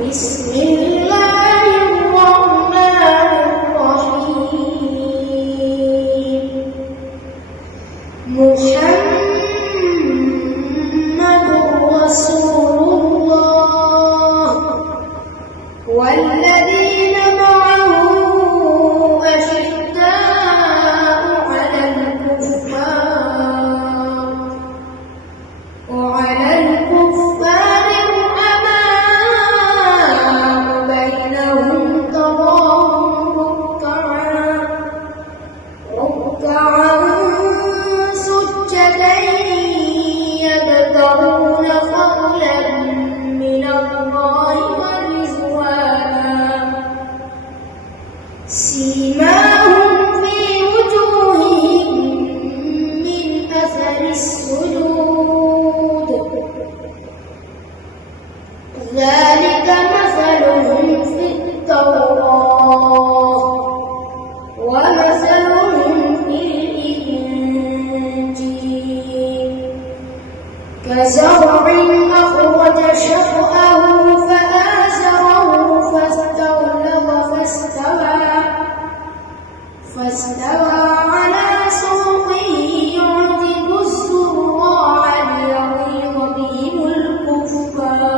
بسم الله الرحمن الرحيم. محمد رسول الله والذين معه أشداء على الكفار بينهم تراهم ركعا سجدا يبتغون فضلا من الله ورضوانا سيماهم في وجوههم من أثر السجود ذلك مثلهم في التوراة ومثلهم في الإنجيل كزرع أخرج شطأه فآزره فاستغلظ فاستوى على سوقه يعجب الزراع ليغيظ بهم الكفار